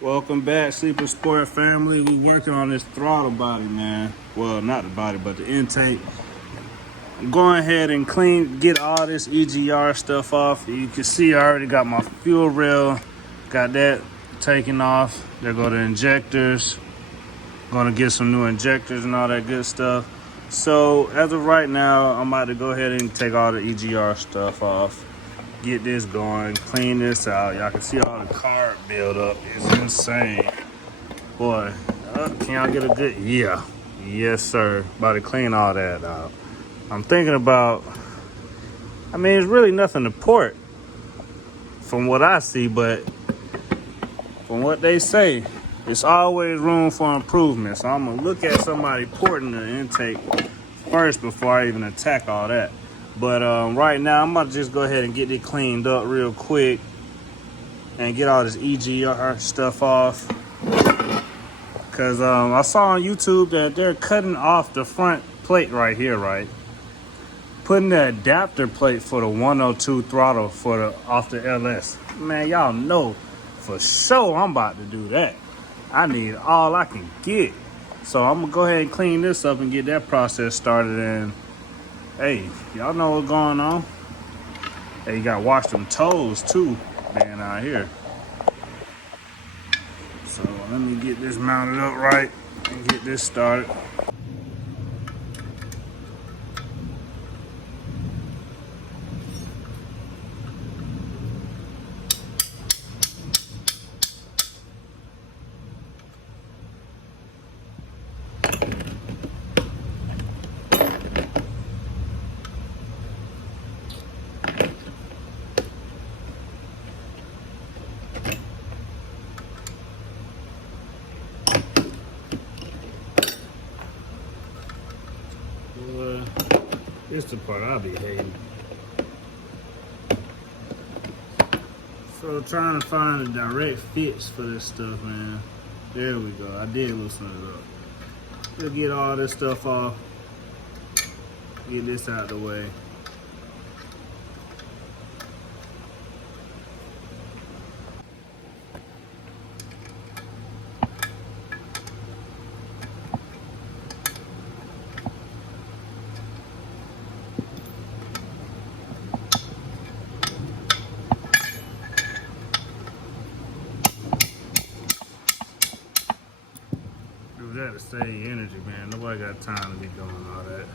Welcome back, Sleeper Sport family. We working on this throttle body, man. Well, not the body, but the intake. I'm going ahead and get all this EGR stuff off. You can see I already got my fuel rail, got that taken off. There go the injectors. Gonna get some new injectors and all that good stuff. So as of right now, I'm about to go ahead and take all the EGR stuff off. Get this going, clean this out. Y'all can see all the carb buildup. It's insane. Boy, can y'all get a good, yeah. Yes, sir. About to clean all that out. I'm thinking about, it's really nothing to port from what I see, but from what they say, it's always room for improvement. So I'm gonna look at somebody porting the intake first before I even attack all that. But right now, I'm about to just go ahead and get it cleaned up real quick and get all this EGR stuff off. Because I saw on YouTube that they're cutting off the front plate right here, right? Putting the adapter plate for the 102 throttle off the LS. Man, y'all know for sure I'm about to do that. I need all I can get. So I'm going to go ahead and clean this up and get that process started. And hey, y'all know what's going on. Hey, you got to wash them toes too, being out here. So let me get this mounted up right and get this started. This is the part I be hating. So trying to find the direct fits for this stuff, man. There we go. I did loosen it up. We'll get all this stuff off. Get this out of the way. Do that to save energy, man. Nobody got time to be doing all that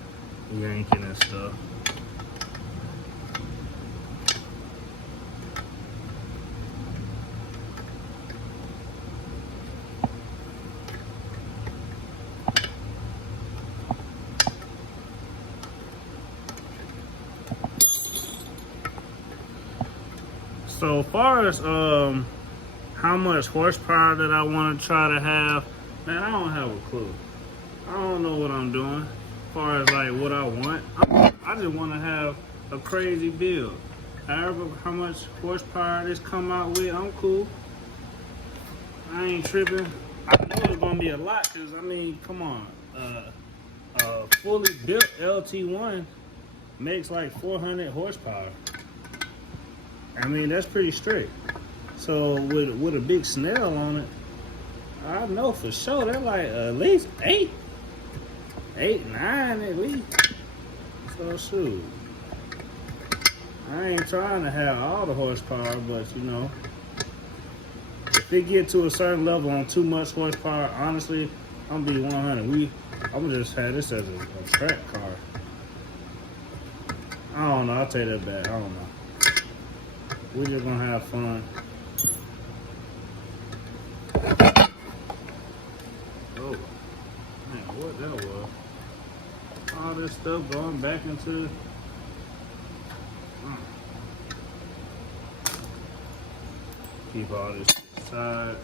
yanking and stuff. So far as how much horsepower that I want to try to have, man, I don't have a clue. I don't know what I'm doing as far as like what I want. I just want to have a crazy build. However, how much horsepower this come out with, I'm cool. I ain't tripping. I know it's gonna be a lot because come on, fully built LT1 makes like 400 horsepower. That's pretty straight. So with a big Snell on it, I know for sure they're like at least 8, 9 at least. So shoot, I ain't trying to have all the horsepower, but if they get to a certain level on too much horsepower, honestly, I'm gonna be 100. I'm gonna just have this as a track car. I don't know. I'll take that back. I don't know. We're just gonna have fun. Oh, man, what that was? All this stuff going back into. Keep all this to the side.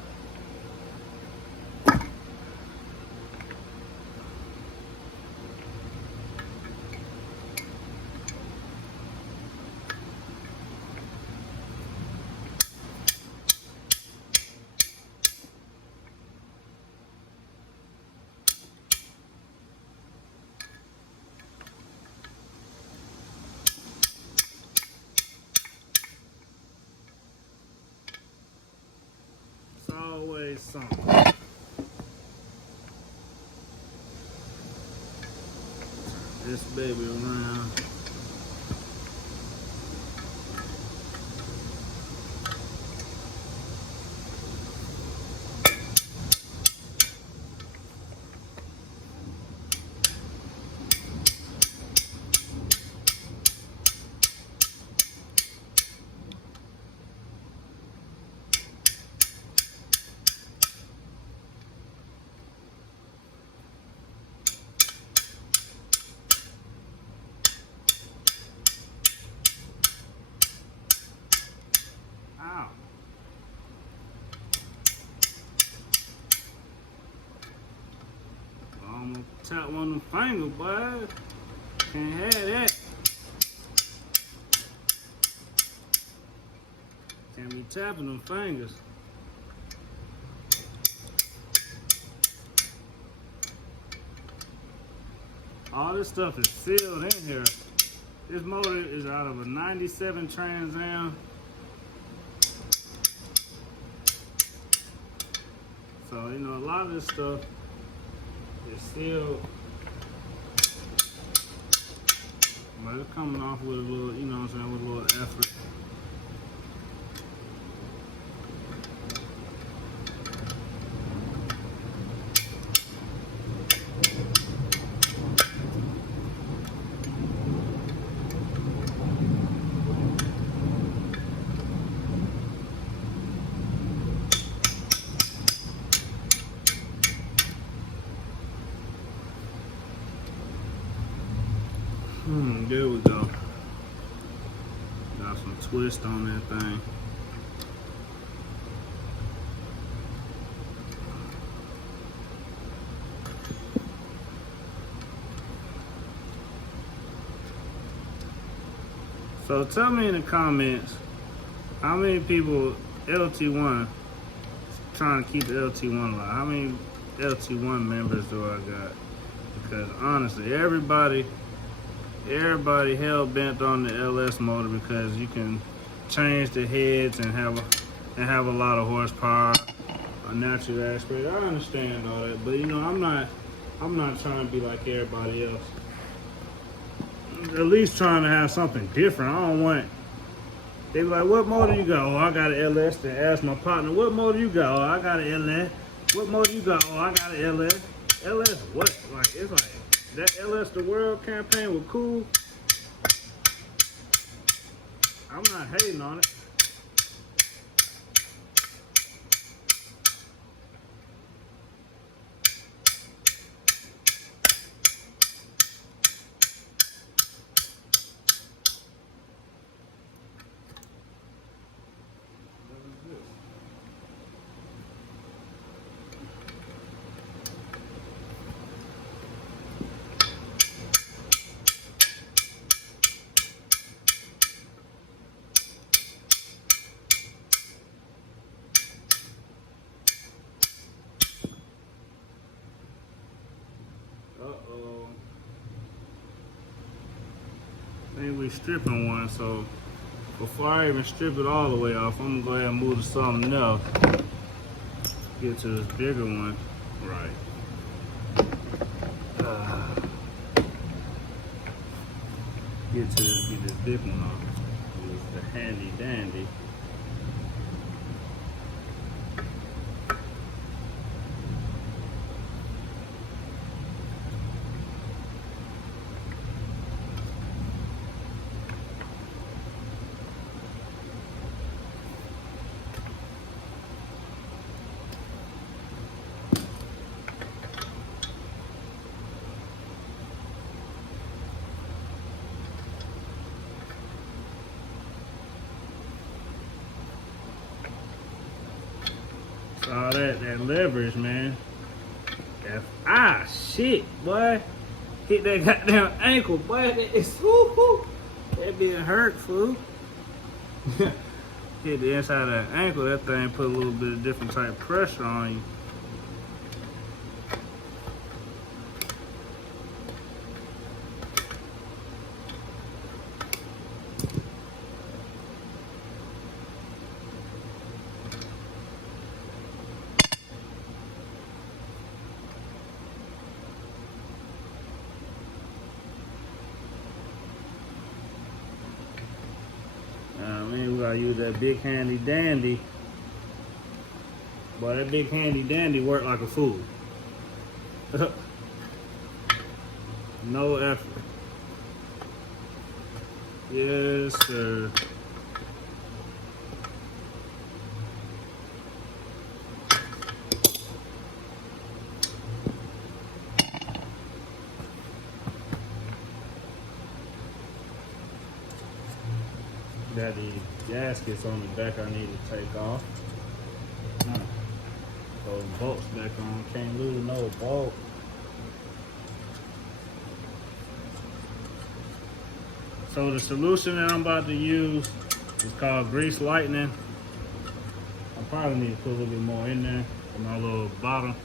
say something. This baby around. Ow. I'm gonna tap one of them fingers, boy. Can't have that. Can't be tapping them fingers. All this stuff is sealed in here. This motor is out of a 97 Trans Am. So, you know, a lot of this stuff is sealed. But it's coming off with a little, you know what I'm saying, with a little effort. There we go. Got some twist on that thing. So tell me in the comments, how many people LT1 trying to keep the LT1 alive? How many LT1 members do I got? Because honestly, everybody hell bent on the LS motor because you can change the heads and have a lot of horsepower, a natural aspect. I understand all that, but you know, I'm not trying to be like everybody else. At least trying to have something different. I don't want. They be like, what motor you got? Oh, I got an LS. Then ask my partner, what motor you got? Oh, I got an LS. What motor you got? Oh, I got an LS. LS what? Like, it's like that LS the World campaign was cool. I'm not hating on it. Uh-oh. I think we stripping one, so before I even strip it all the way off, I'm gonna go ahead and move to something else. Get to this bigger one. Right. Get this big one off. It's the handy dandy. All that leverage, man. Shit, boy. Hit that goddamn ankle, boy. That is woo. That be a hurt, fool. Hit the inside of that ankle, that thing put a little bit of different type of pressure on you. I use that big handy dandy. Boy, that big handy dandy worked like a fool. No effort. Yes, sir. Got these gaskets on the back I need to take off. Those bolts back on. Can't lose no bolt. So the solution that I'm about to use is called Grease Lightning. I probably need to put a little bit more in there for my little bottle.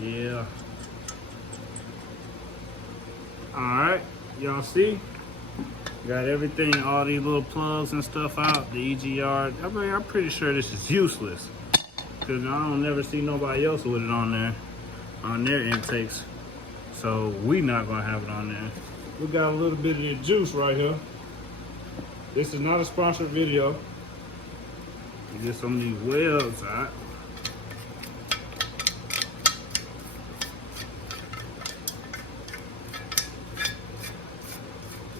Yeah. Alright, y'all see? Got everything, all these little plugs and stuff out, the EGR. I mean, I'm pretty sure this is useless, because I don't never see nobody else with it on there, on their intakes. So we not gonna have it on there. We got a little bit of the juice right here. This is not a sponsored video. You get some of these welds out.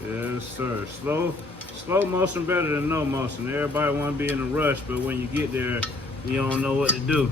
Yes, sir. Slow motion better than no motion. Everybody want to be in a rush, but when you get there, you don't know what to do.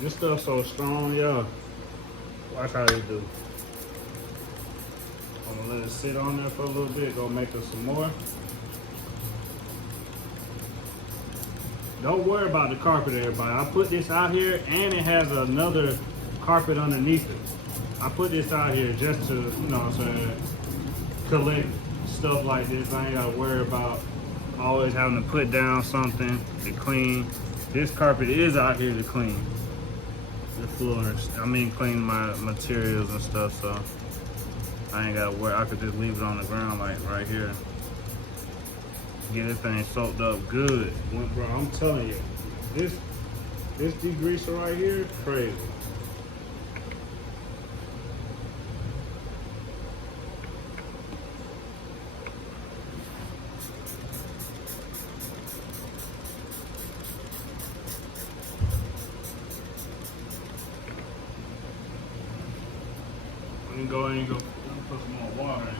This stuff's so strong, y'all. Watch how they do. I'm gonna let it sit on there for a little bit. Go make us some more. Don't worry about the carpet, everybody. I put this out here, and it has another carpet underneath it. I put this out here just to, you know what I'm saying, collect stuff like this. I ain't gotta worry about always having to put down something to clean. This carpet is out here to clean the floors. I mean, clean my materials and stuff, so I ain't gotta worry. I could just leave it on the ground like right here. Get this thing soaked up good. Well, bro, I'm telling you, this degreaser right here is crazy. Let me go ahead and put some more water in here.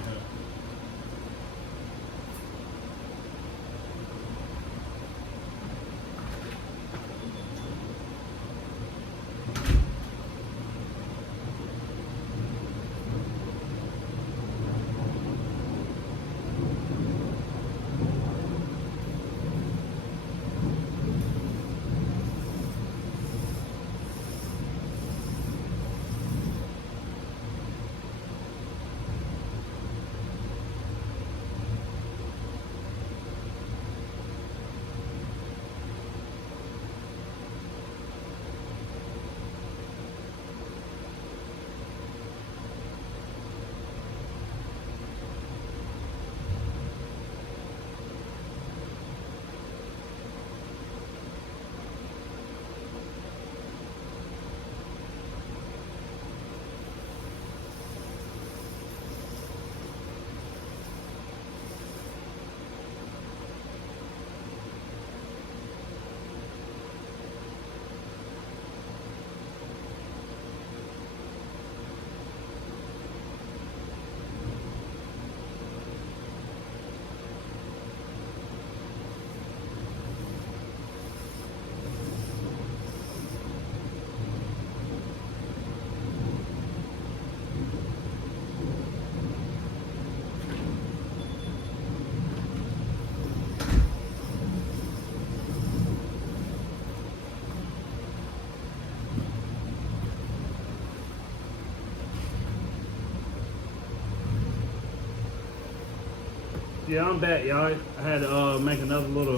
Yeah, I'm back, y'all. I had to make some more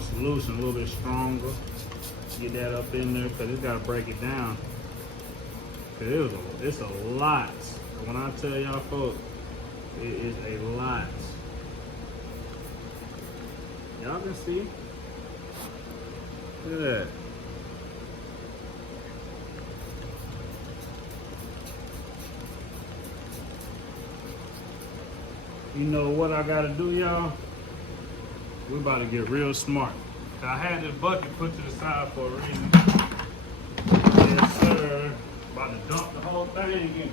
solution, a little bit stronger. Get that up in there, cause it's gotta break it down. Cause it's a lot. When I tell y'all folks, it is a lot. Y'all can see. Look at that. You know what I gotta do, y'all? We about to get real smart. I had this bucket put to the side for a reason. Yes, sir. About to dump the whole thing in.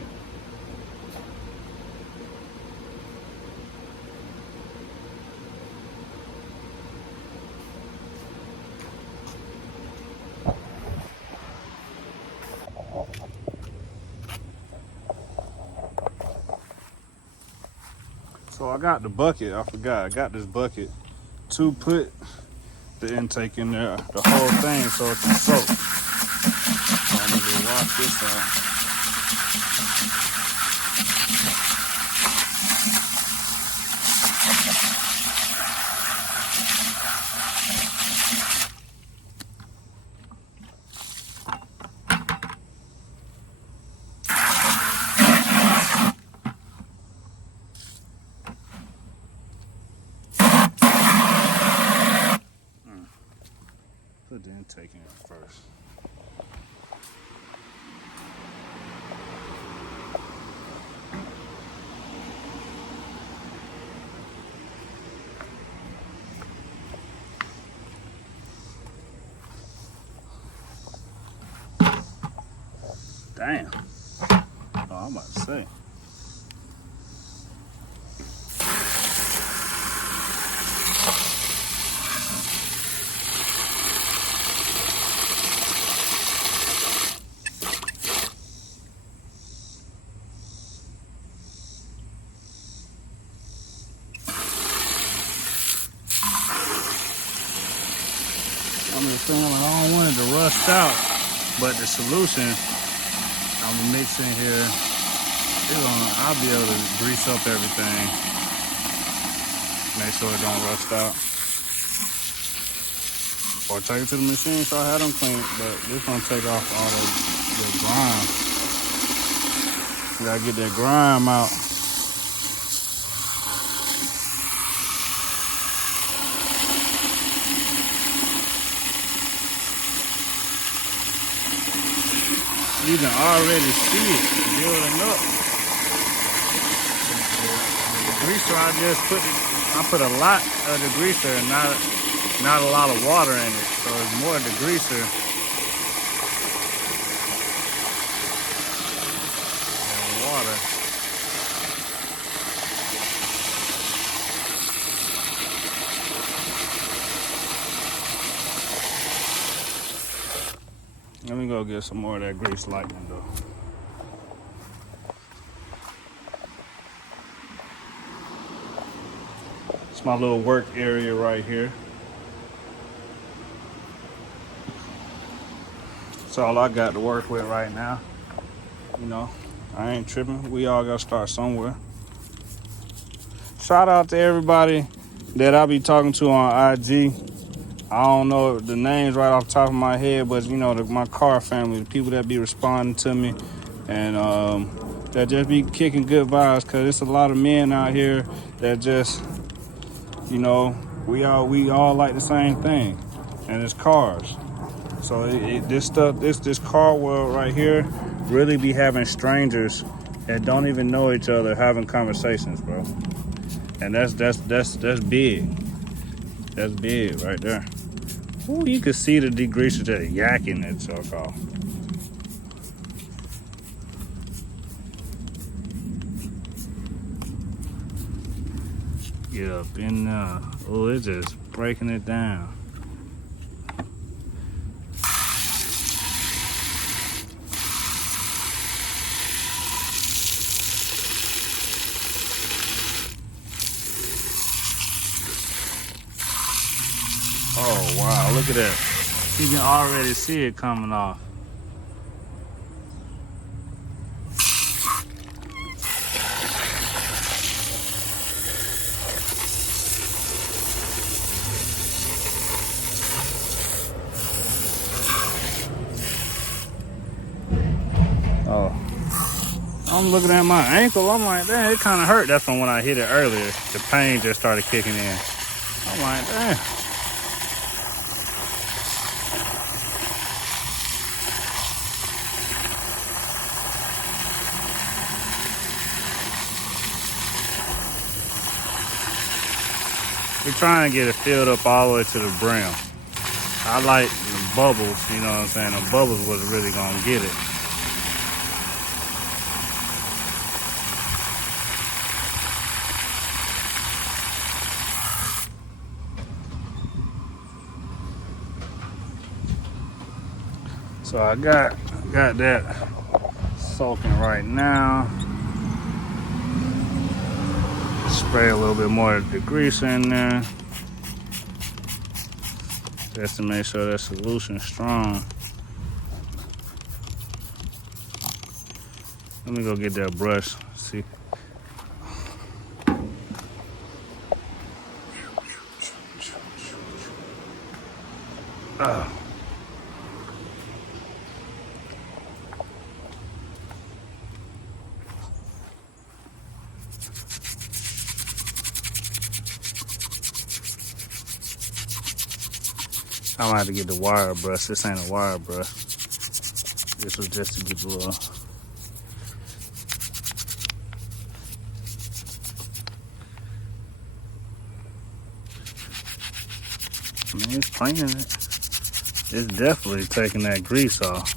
So I got the bucket. I forgot. I got this bucket to put the intake in there, the whole thing, so it can soak. So I'm gonna wash this out. Put the intake in first. Damn. Oh, I'm about to say. I'm just saying, I don't want it to rust out, but the solution I'm gonna mix in here, I'll be able to grease up everything, make sure it don't rust out. Or take it to the machine so I had them clean it, but this gonna take off all the grime. You gotta get that grime out. You can already see it building up. The greaser I put a lot of the greaser and not a lot of water in it. So it's more the greaser than water. Let me go get some more of that grease lightning though. It's my little work area right here. That's all I got to work with right now. You know, I ain't tripping. We all gotta start somewhere. Shout out to everybody that I be talking to on IG. I don't know the names right off the top of my head, but you know, my car family, the people that be responding to me, and that just be kicking good vibes, cause it's a lot of men out here that just, you know, we all like the same thing, and it's cars. So this car world right here, really be having strangers that don't even know each other having conversations, bro. And that's big. That's big right there. Ooh, you can see the degreaser just yakking that truck off. Get up in there. Oh, it's just breaking it down. Oh, wow, look at that. You can already see it coming off. I'm looking at my ankle. I'm like, damn, it kind of hurt. That's when I hit it earlier. The pain just started kicking in. I'm like, damn. We're trying to get it filled up all the way to the brim. I like the bubbles, you know what I'm saying? The bubbles was really gonna get it. So I got that soaking right now. Spray a little bit more of the grease in there, just to make sure that solution's strong. Let me go get that brush, see. Oh. I'm gonna have to get the wire brush. This ain't a wire brush. This was just to get the little. I mean, it's cleaning it. It's definitely taking that grease off.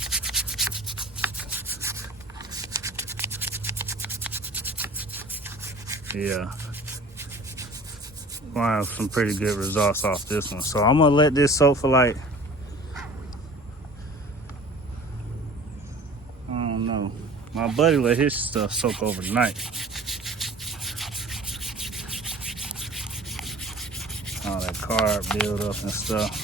Yeah. We'll have some pretty good results off this one. So I'm gonna let this soak for like, I don't know. My buddy let his stuff soak overnight. All that carb build up and stuff.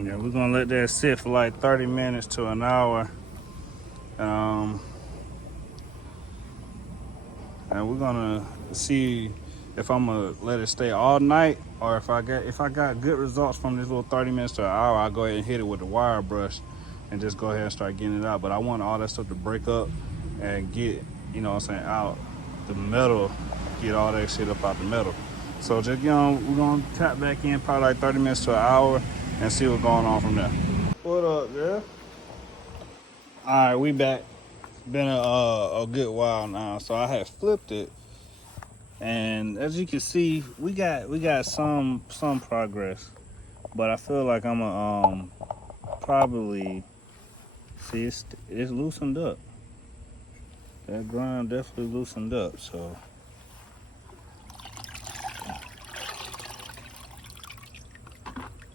Yeah, we're gonna let that sit for like 30 minutes to an hour. And we're gonna see if I'm gonna let it stay all night, or if I got good results from this little 30 minutes to an hour, I'll go ahead and hit it with the wire brush and just go ahead and start getting it out. But I want all that stuff to break up and get, you know what I'm saying, out the metal, get all that shit up out the metal. So just, you know, we're gonna tap back in probably like 30 minutes to an hour and see what's going on from there. What up, Jeff? All right, we back. Been a good while now, so I have flipped it, and as you can see, we got some progress, but I feel like I'm gonna probably see it's loosened up. That grind definitely loosened up, so.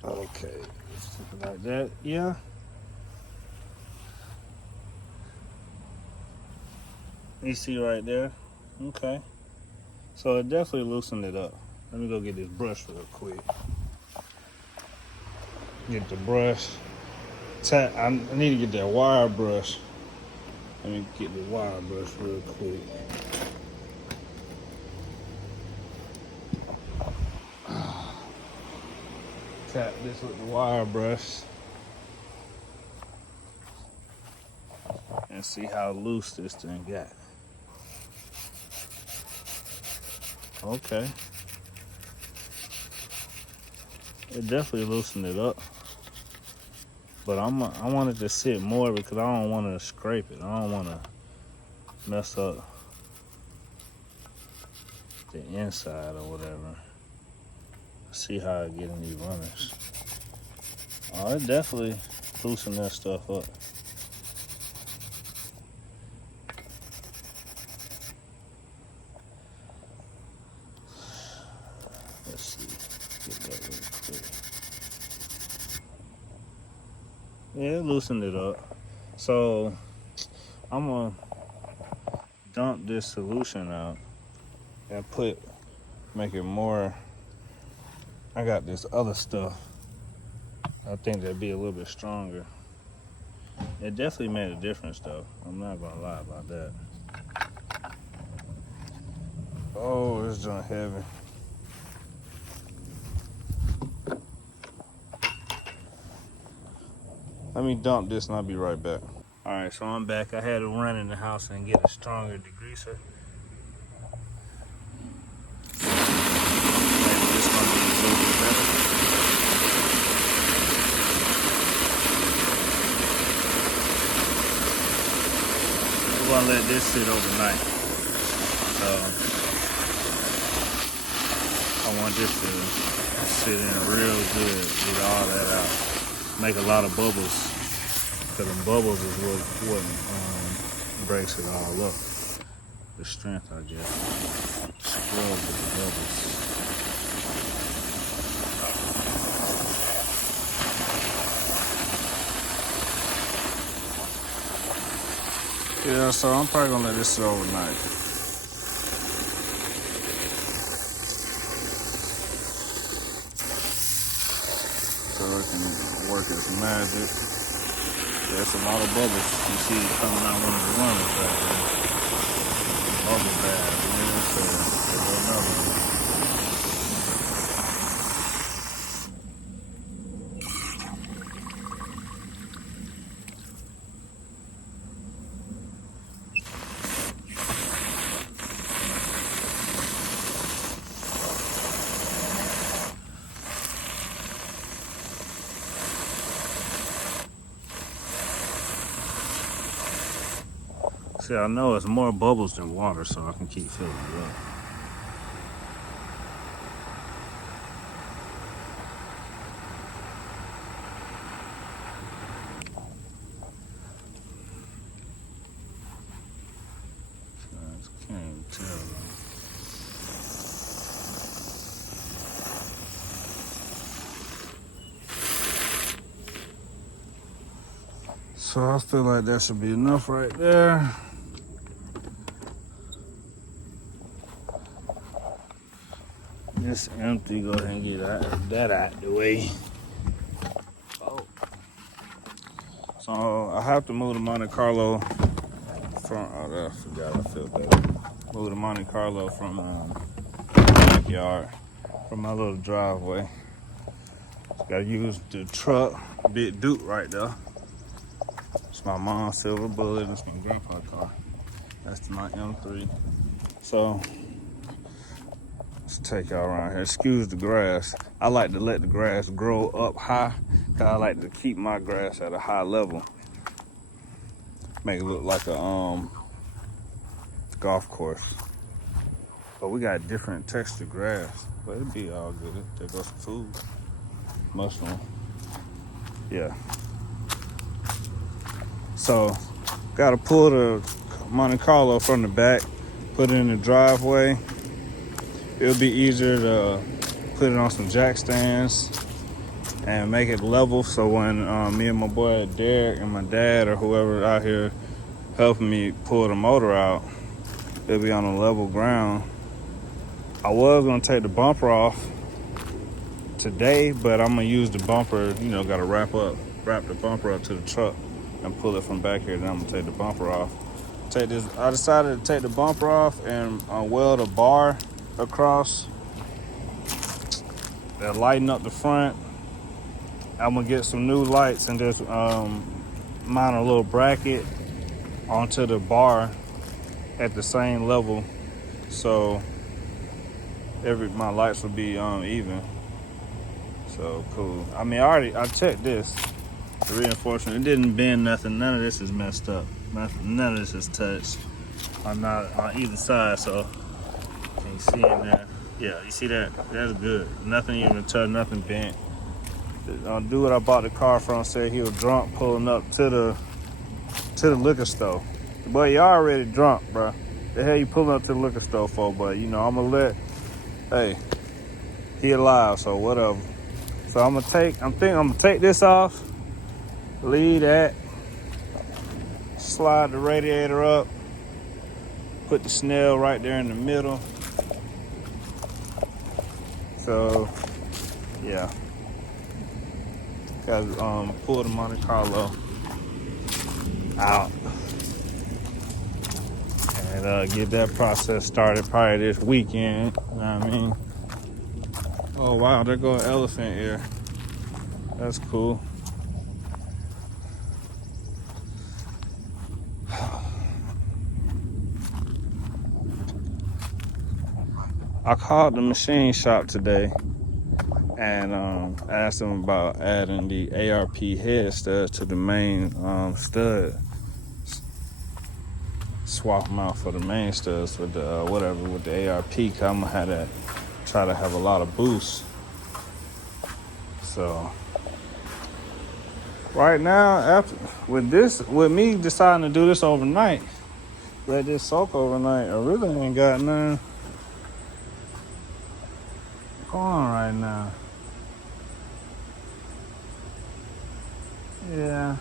Okay, like that, yeah. You see right there? Okay. So it definitely loosened it up. Let me go get this brush real quick. Get the brush. I need to get that wire brush. Let me get the wire brush real quick. Tap this with the wire brush. And see how loose this thing got. Okay. It definitely loosened it up. But I want it to sit more because I don't want to scrape it. I don't want to mess up the inside or whatever. See how it get in these runners. Oh, it definitely loosened that stuff up. Let's see. Get that real quick. Yeah, it loosened it up. So I'm gonna dump this solution out and make it more. I got this other stuff. I think that'd be a little bit stronger. It definitely made a difference though. I'm not gonna lie about that. Oh, it's joint heavy. Let me dump this and I'll be right back. All right, so I'm back. I had to run in the house and get a stronger degreaser. Maybe this one will be a little bit better. We're gonna let this sit overnight. So I want this to sit in real good, get all that out. Make a lot of bubbles, because the bubbles is what breaks it all up. The strength, I guess. Scrub with the bubbles. Yeah, so I'm probably gonna let this sit overnight. So it can work its magic. There's a lot of bubbles. You see it coming out one of the runners right there. Bubble bath, you know, so another one. See, I know it's more bubbles than water, so I can keep filling it up. I can't even tell though. So I feel like that should be enough right there. It's empty. Go ahead and get that out the way. Oh. So I have to move the Monte Carlo from. Oh, I forgot. I feel better. Move the Monte Carlo from the backyard, from my little driveway. Just gotta use the truck. Big Duke right there. It's my mom's silver bullet. It's my grandpa's car. That's my M3. So. Let's take y'all around here. Excuse the grass. I like to let the grass grow up high, because I like to keep my grass at a high level. Make it look like a golf course. But we got different texture grass. But it'll be all good. There goes some food. Mushroom. Yeah. So, gotta pull the Monte Carlo from the back, put it in the driveway. It'll be easier to put it on some jack stands and make it level, so when me and my boy Derek and my dad or whoever out here helping me pull the motor out, it'll be on a level ground. I was gonna take the bumper off today, but I'm gonna use the bumper, you know, gotta wrap the bumper up to the truck and pull it from back here. Then I'm gonna take the bumper off. I decided to take the bumper off and weld a bar across that lighten up the front. I'm gonna get some new lights and just mount a little bracket onto the bar at the same level, so my lights will be even. So cool. I mean, I checked this, the reinforcement. It didn't bend nothing. None of this is messed up. None of this is touched. I'm not on either side, so. You see in there? Yeah, you see that? That's good. Nothing even touched, nothing bent. The dude I bought the car from said he was drunk pulling up to the liquor store. But you already drunk, bro. The hell you pulling up to the liquor store for? But you know, I'm gonna he alive, so whatever. So I'm gonna take this off, leave that, slide the radiator up, Put the snail right there in the middle. So, yeah. Gotta pull the Monte Carlo out and get that process started probably this weekend. You know what I mean? Oh wow, there go an elephant ear. That's cool. I called the machine shop today and asked them about adding the ARP head studs to the main stud. Swap them out for the main studs with the with the ARP. Cause I'm gonna have that, try to have a lot of boost. So right now, after with me deciding to do this overnight, let this soak overnight, I really ain't got none going on right now. Yeah.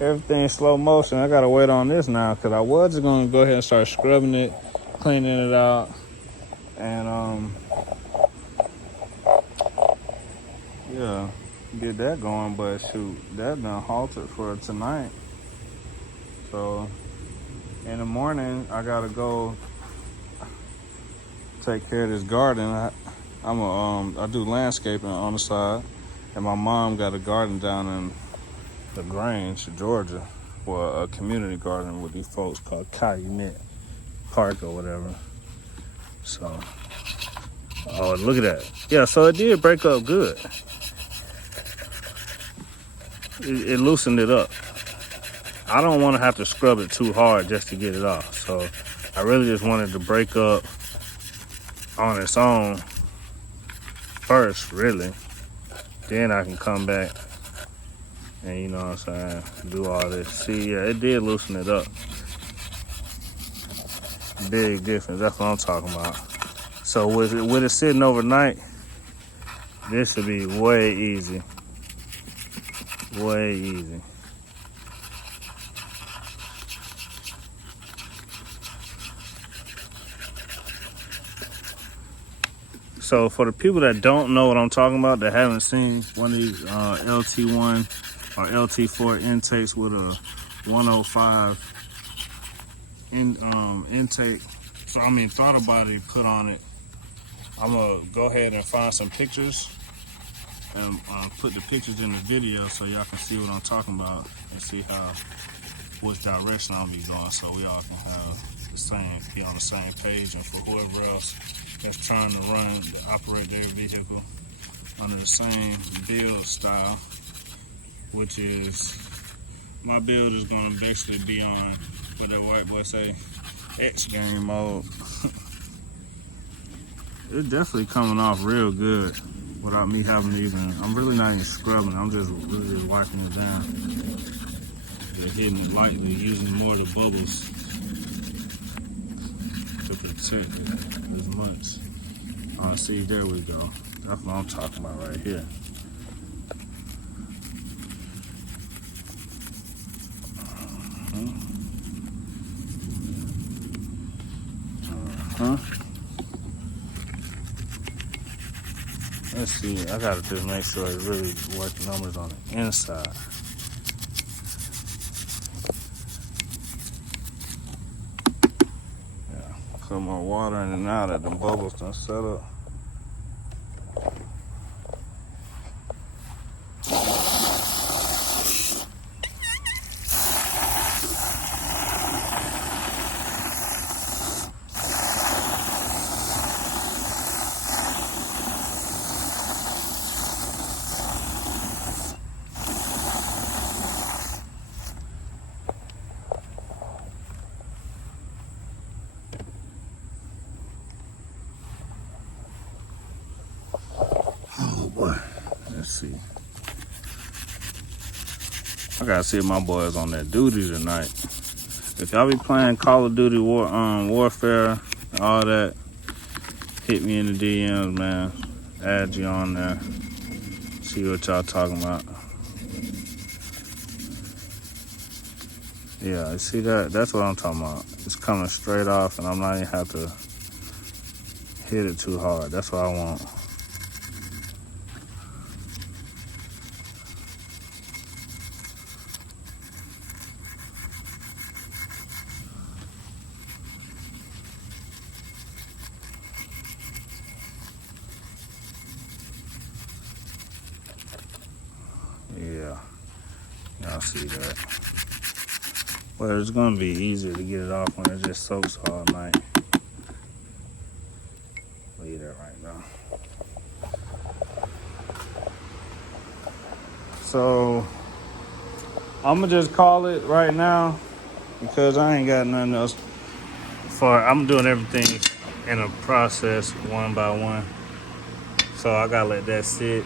Everything's slow motion. I gotta wait on this now because I was just gonna go ahead and start scrubbing it, cleaning it out, and yeah, get that going. But shoot, that done halted for tonight. So in the morning, I gotta go take care of this garden. I do landscaping on the side, and my mom got a garden down in the Grange, Georgia, for a community garden with these folks called Calumet Park or whatever. So, oh, look at that. Yeah, so it did break up good. It loosened it up. I don't want to have to scrub it too hard just to get it off. So I really just wanted to break up on its own first, really. Then I can come back and, you know what I'm saying, do all this. See, yeah, it did loosen it up. Big difference, that's what I'm talking about. So with it sitting overnight, this would be way easy. Way easy. So for the people that don't know what I'm talking about, that haven't seen one of these LT1 or LT4 intakes with a 105 intake, so I mean throttle body put on it, I'm gonna go ahead and find some pictures and put the pictures in the video so y'all can see what I'm talking about and see which direction I'll be going, so we all can have be on the same page, and for whoever else that's trying to operate their vehicle under the same build style, which is, my build is going to basically be on what that white boy say, X game mode. It's definitely coming off real good without me having to even, I'm really not even scrubbing, I'm just really wiping it down. Just hitting it lightly, using more of the bubbles to protect it as much. See, there we go. That's what I'm talking about right here. Let's see, I gotta just make sure it really work the numbers on the inside. Yeah, put more water in and out that the bubbles done set up. Let's see. I gotta see if my boys on that duty tonight. If y'all be playing Call of Duty Warfare and all that, hit me in the DMs, man. Add you on there. See what y'all talking about. Yeah, you see that? That's what I'm talking about. It's coming straight off, and I'm not even have to hit it too hard. That's what I want. Yeah, y'all see that. Well, it's gonna be easier to get it off when it just soaks all night. Leave that right now. So I'm gonna just call it right now because I ain't got nothing else. I'm doing everything in a process one by one. So I gotta let that sit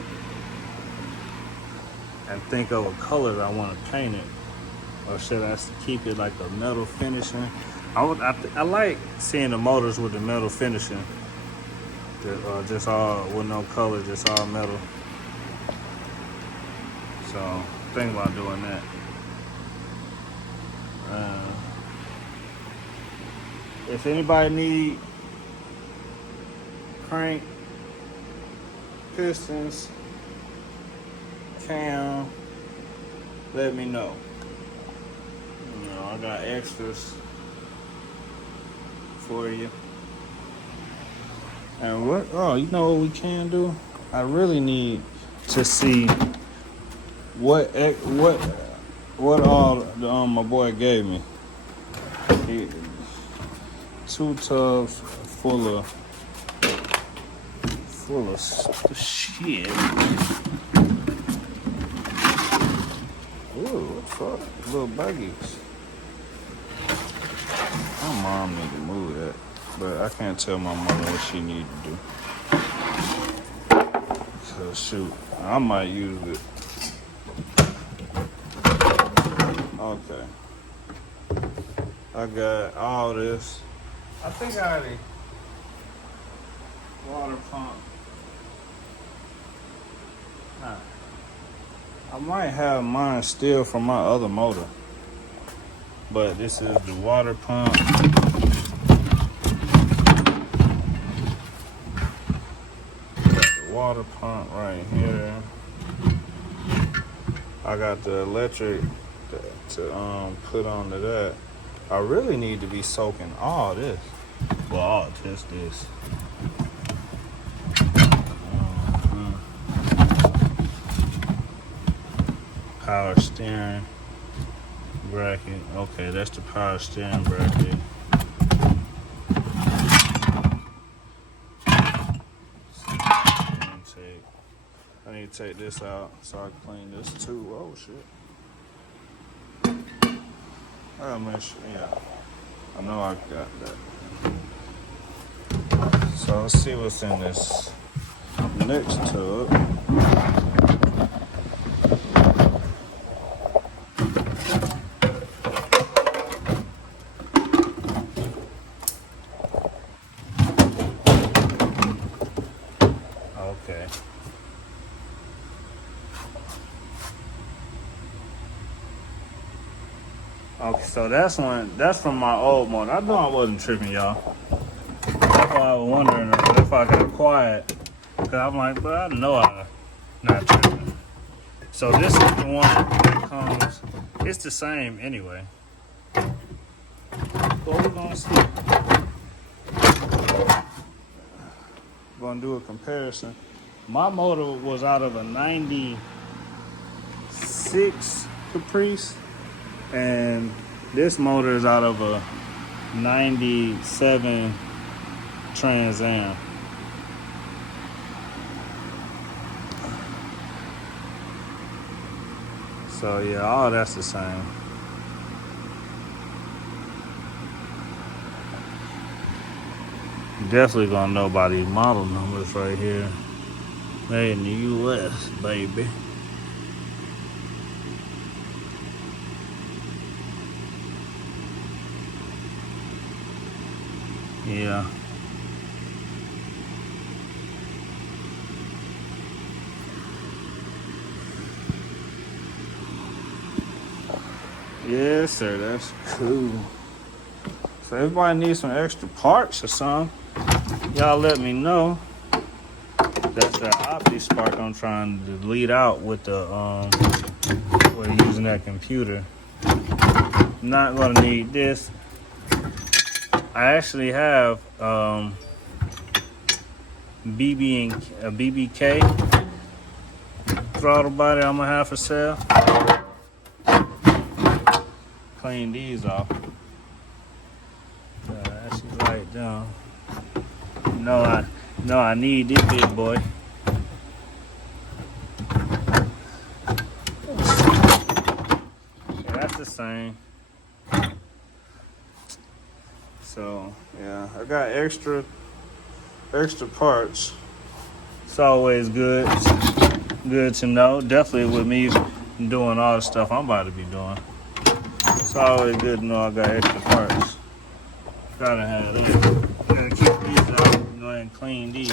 and think of a color that I want to paint it, or should I keep it like a metal finishing? I like seeing the motors with the metal finishing, just all with no color, just all metal. So think about doing that. If anybody need crank, pistons, cam, let me know. You know, I got extras for you. And you know what we can do? I really need to see what all my boy gave me. 2 tubs full of shit. Ooh, what the fuck? Little baggies. My mom need to move that, but I can't tell my mother what she need to do. So shoot, I might use it. Okay. I got all this. I think I already water pump. Nah. I might have mine still from my other motor. But this is the water pump. Got the water pump right here. I got the electric to put onto that. I really need to be soaking all this. Well, just this. Power steering bracket. Okay, that's the power steering bracket. I need to take this out so I can clean this too. Oh shit. I'll make sure, yeah. I know I got that. So let's see what's in this next tub. Okay. Okay, so that's from my old motor. I know I wasn't tripping, y'all. That's why I was wondering if I got quiet. Cause I'm like, but I know I'm not tripping. So this is the one that comes, it's the same anyway. What we're gonna see. Gonna do a comparison. My motor was out of a 96 Caprice, and this motor is out of a 97 Trans Am. So yeah, all that's the same. Definitely gonna know by these model numbers right here. Made in the US, baby. Yeah. Yes, sir. That's cool. So everybody needs some extra parts or something, y'all let me know. That's that Opti spark I'm trying to lead out with the we're using that computer. Not gonna need this. I actually have BBK throttle body I'm gonna have for sale. Clean these off. Actually right down. I need this big boy. Yeah, that's the same. So yeah, I got extra parts. It's always good to know. Definitely with me doing all the stuff I'm about to be doing. It's always good to know I got extra parts. Gotta have these. Gotta keep these out. Go ahead and clean these.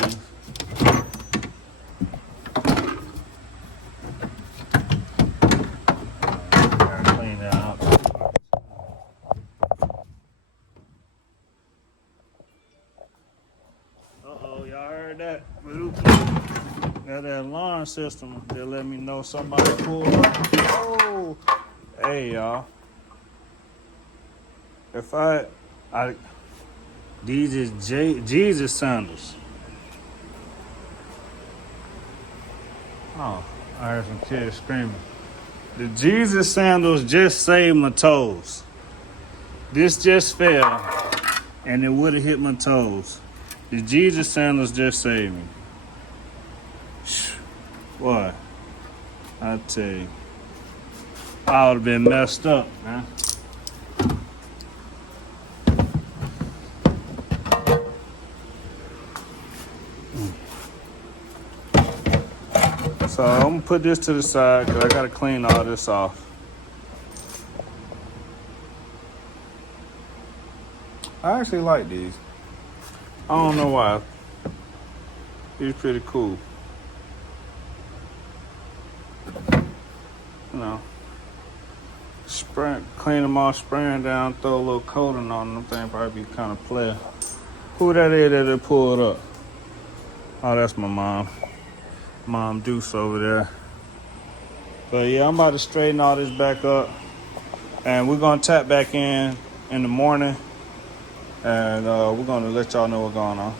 Gotta clean that up. Uh-oh, y'all heard that? Got that alarm system that let me know somebody pulled up. Oh, hey y'all. If these is Jesus sandals. Oh, I heard some kids screaming. The Jesus sandals just saved my toes. This just fell, and it would have hit my toes. The Jesus sandals just saved me. What? I tell you, I would have been messed up, man. So I'm gonna put this to the side because I gotta clean all this off. I actually like these. I don't know why. These pretty cool. You know, clean them off, spraying down, throw a little coating on them. Things probably be kind of player. Who that is that they pulled up? Oh, that's my mom. Mom Deuce over there. But yeah, I'm about to straighten all this back up, and we're gonna tap back in the morning, and we're gonna let y'all know what's going on.